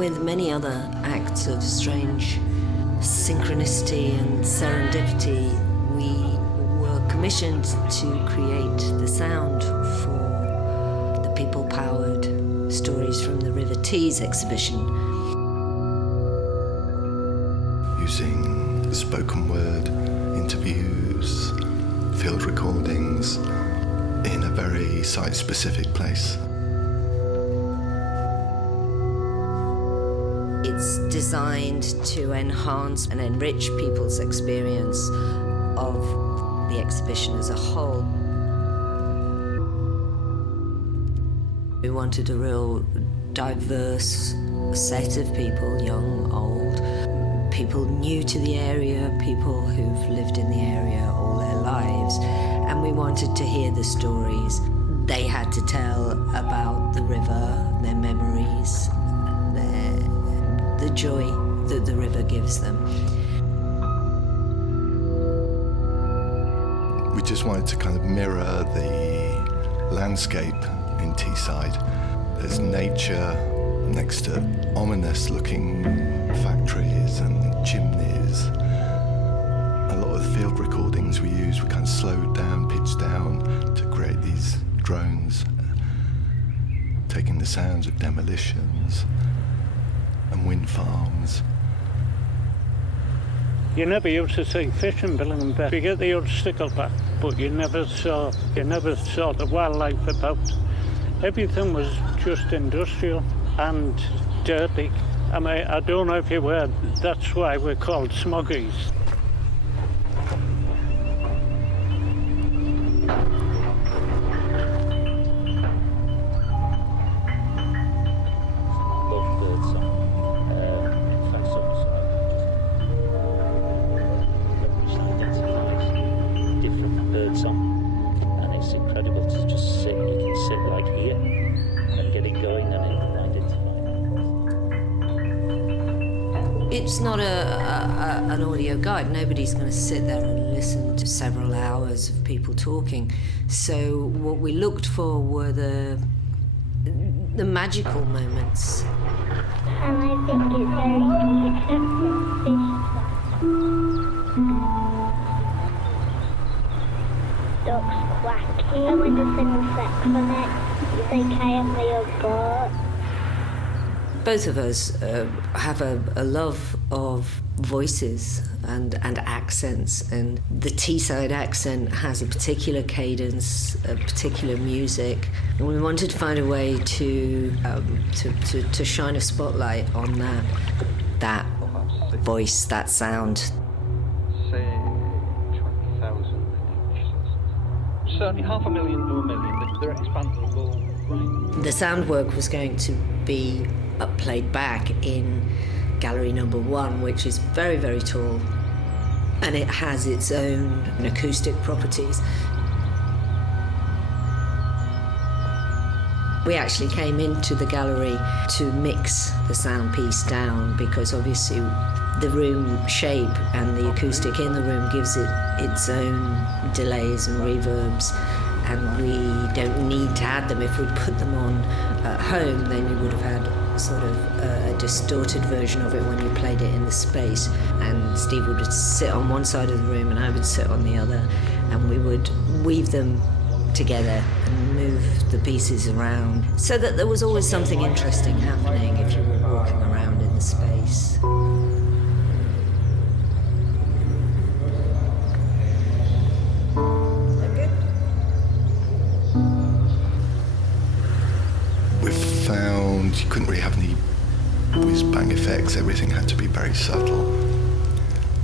with many other acts of strange synchronicity and serendipity, we were commissioned to create the sound for the people-powered Stories from the River Tees exhibition. Using spoken word, interviews, field recordings in a very site-specific place. It's designed to enhance and enrich people's experience of the exhibition as a whole. We wanted a real diverse set of people, young, old, people new to the area, people who've lived in the area all their lives, and we wanted to hear the stories they had to tell about the river, their memories, the joy that the river gives them. We just wanted to kind of mirror the landscape in Teesside. There's nature next to ominous-looking factories and chimneys. A lot of the field recordings we used were kind of slowed down, pitched down to create these drones, taking the sounds of demolitions and wind farms. You never used to see fish in Billingham. You get the old stickleback, but you never saw the wildlife about. Everything was just industrial and dirty. I mean, I don't know if you heard, that's why we're called smoggies. It's not an audio guide. Nobody's going to sit there and listen to several hours of people talking. So what we looked for were the magical moments. And I think it's very ducks quacking. And when the sun sets on it, they carry a boat. Both of us have a love of voices and accents, and the Teesside accent has a particular cadence, a particular music, and we wanted to find a way to shine a spotlight on that voice, that sound. Say 20,000. Certainly 500,000 to 1 million. They're expandable. The sound work was going to be played back in gallery number 1, which is very, very tall, and it has its own acoustic properties. We actually came into the gallery to mix the sound piece down because obviously the room shape and the acoustic in the room gives it its own delays and reverbs, and we don't need to add them. If we put them on at home, then you would have had sort of a distorted version of it when you played it in the space, and Steve would sit on one side of the room and I would sit on the other, and we would weave them together and move the pieces around so that there was always something interesting happening if you were walking around in the space. You couldn't really have any whiz-bang effects. Everything had to be very subtle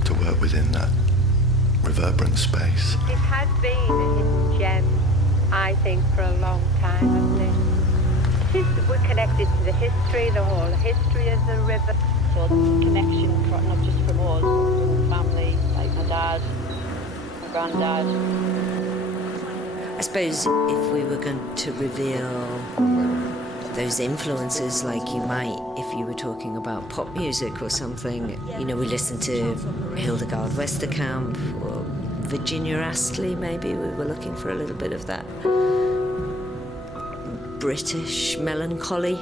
to work within that reverberant space. It has been a hidden gem, I think, for a long time, hasn't it? We're connected to the history, the whole history of the river. So the connection, not just from us, from the family, like my dad, my granddad. I suppose if we were going to reveal those influences, like you might if you were talking about pop music or something. You know, we listened to Hildegard Westerkamp or Virginia Astley, maybe. We were looking for a little bit of that British melancholy.